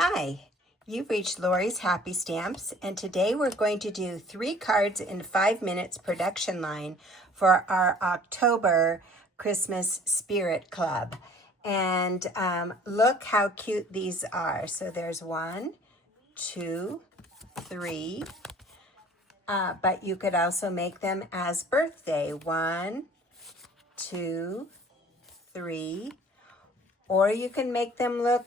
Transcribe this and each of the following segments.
Hi, you've reached Lori's Happy Stamps, and today we're going to do 3 cards in 5 minutes production line for our October Christmas Spirit Club. And look how cute these are. So there's 1, 2, 3, but you could also make them as birthday. 1, 2, 3, or you can make them look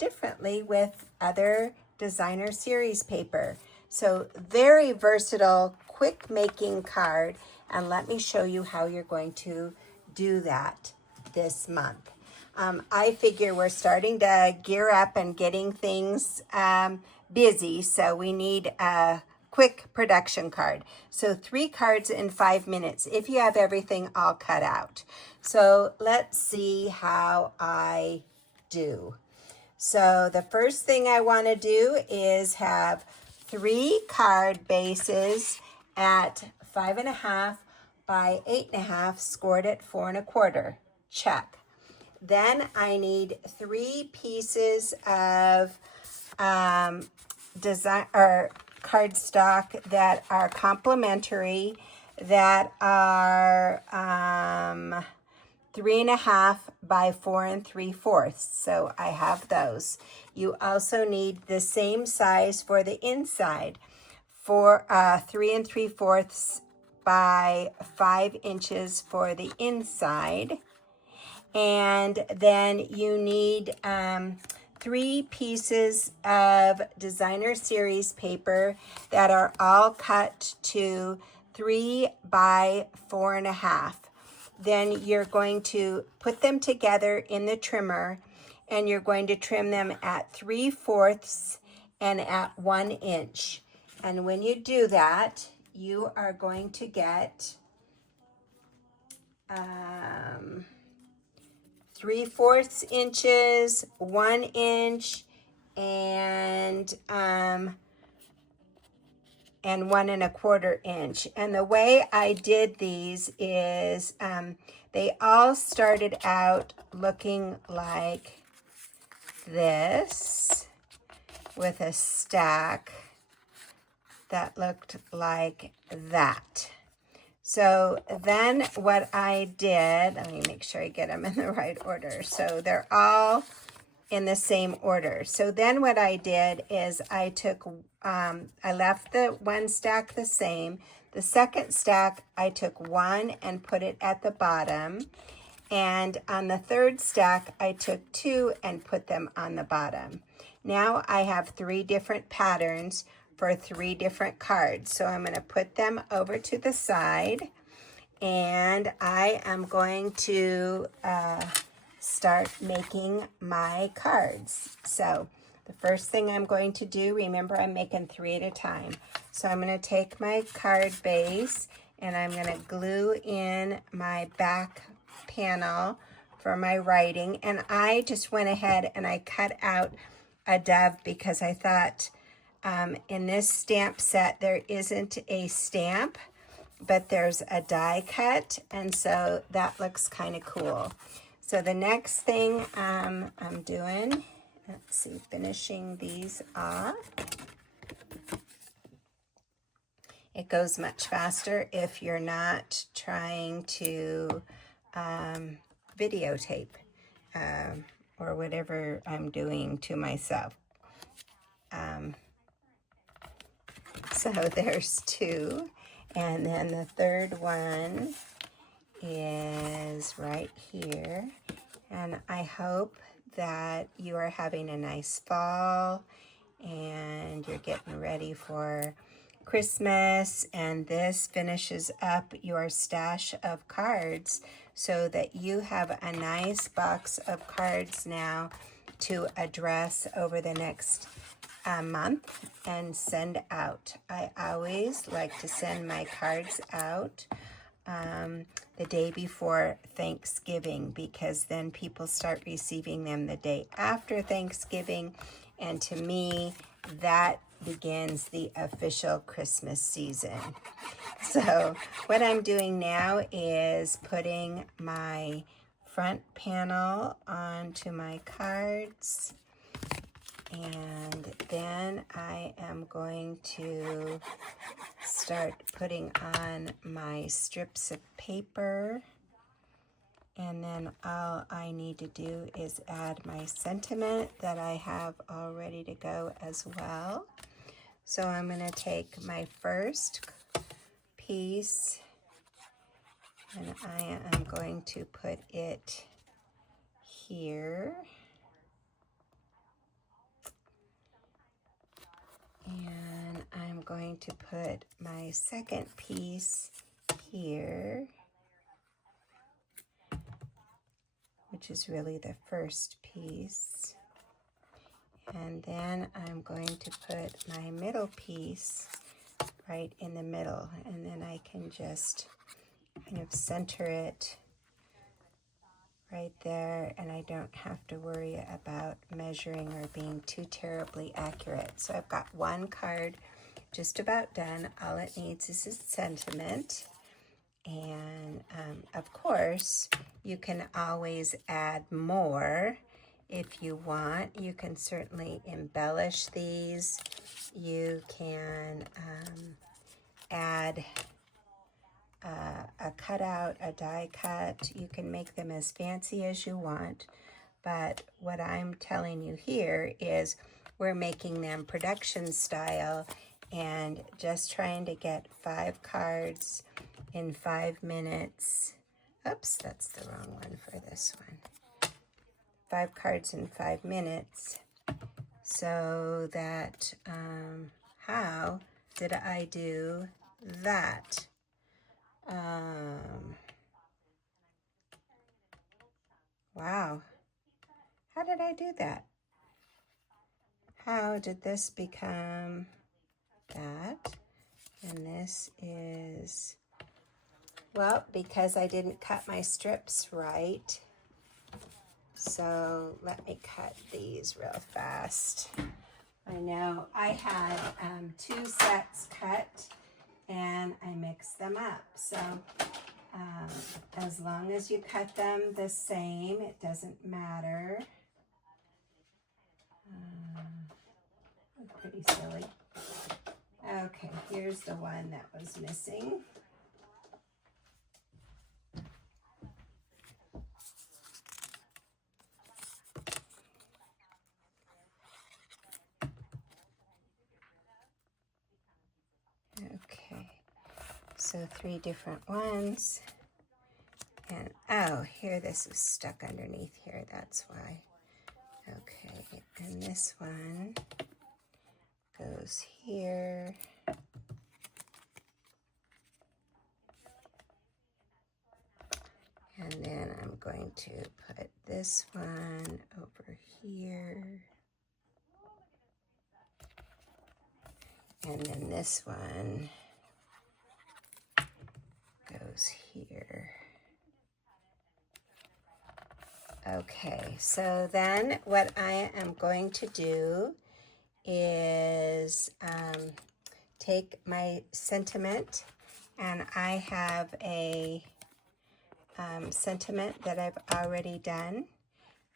differently with other designer series paper. So very versatile, quick making card, and let me show you how you're going to do that this month. I figure we're starting to gear up and getting things busy, so we need a quick production card. So 3 cards in 5 minutes if you have everything all cut out. So let's see how I do. So the first thing I want to do is have 3 card bases at 5.5 by 8.5, scored at 4 1/4. Check. Then I need 3 pieces of design or cardstock that are complementary, that are 3.5 by 4 3/4. So I have those. You also need the same size for the inside, for 3 3/4 by 5 inches for the inside. And then you need 3 pieces of designer series paper that are all cut to 3 by 4.5. Then you're going to put them together in the trimmer, and you're going to trim them at 3/4 and at 1 inch. And when you do that, you are going to get 3/4 inches, 1 inch, and 1 1/4 inch. And the way I did these is they all started out looking like this, with a stack that looked like that. So then what I did, let me make sure I get them in the right order. So they're all in the same order. So then what I did is I took, I left the one stack the same. The second stack, I took 1 and put it at the bottom. And on the third stack, I took 2 and put them on the bottom. Now I have 3 different patterns for 3 different cards. So I'm going to put them over to the side, and I am going to start making my cards. So the first thing I'm going to do, remember I'm making 3 at a time. So I'm going to take my card base and I'm going to glue in my back panel for my writing. And I just went ahead and I cut out a dove because I thought in this stamp set there isn't a stamp, but there's a die cut, and so that looks kind of cool. So the next thing I'm doing, let's see, finishing these off. It goes much faster if you're not trying to videotape or whatever I'm doing to myself. So there's 2, and then the third one is right here. And I hope that you are having a nice fall and you're getting ready for Christmas, and this finishes up your stash of cards so that you have a nice box of cards now to address over the next month and send out. I always like to send my cards out the day before Thanksgiving, because then people start receiving them the day after Thanksgiving, and to me that begins the official Christmas season. So what I'm doing now is putting my front panel onto my cards, And then I am going to start putting on my strips of paper. And then all I need to do is add my sentiment that I have all ready to go as well. So I'm going to take my first piece and I am going to put it here. And I'm going to put my second piece here, which is really the first piece. And then I'm going to put my middle piece right in the middle, and then I can just kind of center it right there, and I don't have to worry about measuring or being too terribly accurate. So I've got one card just about done. All it needs is a sentiment. And of course, you can always add more if you want. You can certainly embellish these. You can add a cutout, a die cut. You can make them as fancy as you want. But what I'm telling you here is we're making them production style and just trying to get 5 cards in 5 minutes. Oops, that's the wrong one for this one. 5 cards in 5 minutes. So that, how did I do that? Wow. How did I do that? How did this become that? And this is, well, because I didn't cut my strips right. So let me cut these real fast. I know I had 2 sets cut and I mixed them up. So as long as you cut them the same, it doesn't matter. Pretty silly. Okay, here's the one that was missing. Okay, so 3 different ones. And oh, here this is stuck underneath here, that's why. Okay, and this one goes here. And then I'm going to put this one over here. And then this one goes here. Okay, so then what I am going to do is take my sentiment, and I have a sentiment that I've already done,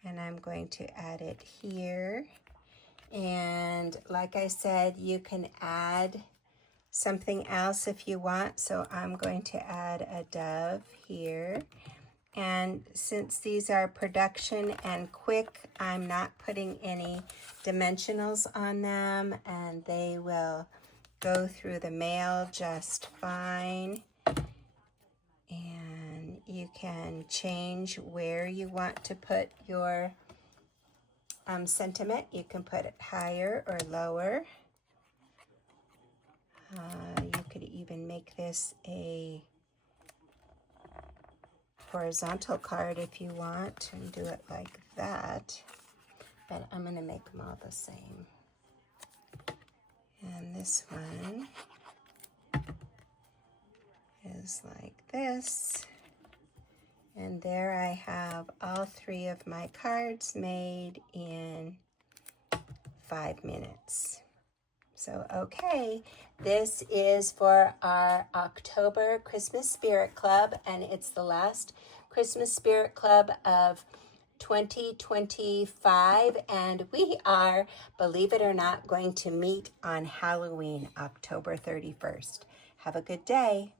and I'm going to add it here. And like I said, you can add something else if you want. So I'm going to add a dove here. And since these are production and quick, I'm not putting any dimensionals on them, and they will go through the mail just fine. And you can change where you want to put your sentiment. You can put it higher or lower. You could even make this a horizontal card if you want and do it like that, but I'm going to make them all the same. And this one is like this, and there I have all 3 of my cards made in 5 minutes. So okay, this is for our October Christmas Spirit Club, and it's the last Christmas Spirit Club of 2025, and we are, believe it or not, going to meet on Halloween, October 31st. Have a good day.